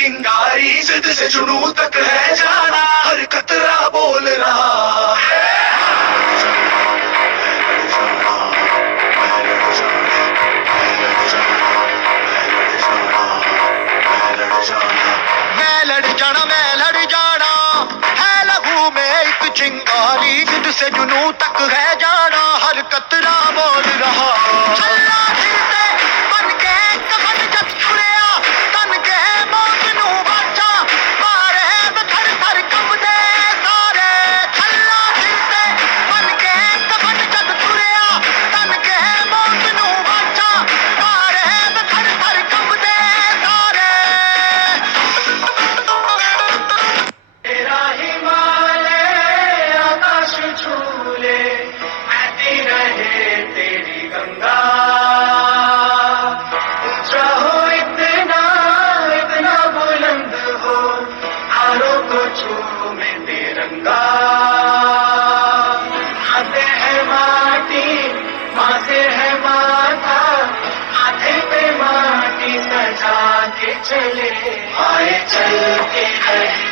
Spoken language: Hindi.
चिंगारी, जिद से जुनून तक है जाना, हर कतरा बोल रहा है। मैं लड़ जाना है लहू में एक चिंगारी, जिद से जुनून तक है जाना, हर कतरा बोल रहा। छल्ला दिल से बन के कफन जब छुड़िया, तन के मौत नू बाचा, मारे थर थर कंबदे सारे। छल्ला दिल से बन के कफन जब छुड़िया, तन के मौत नू बाचा, मारे थर थर कंबदे सारे। तेरा हिमालय आकाश छूले, बहती रहे तेरी गंगा। ऊंचा हो इतना, इतना बुलंद हो, तारों को छूमे तिरंगा। आते हैं माटी, माँ से है माथा, माथे पे माटी सजा के चले, आए चल के रहे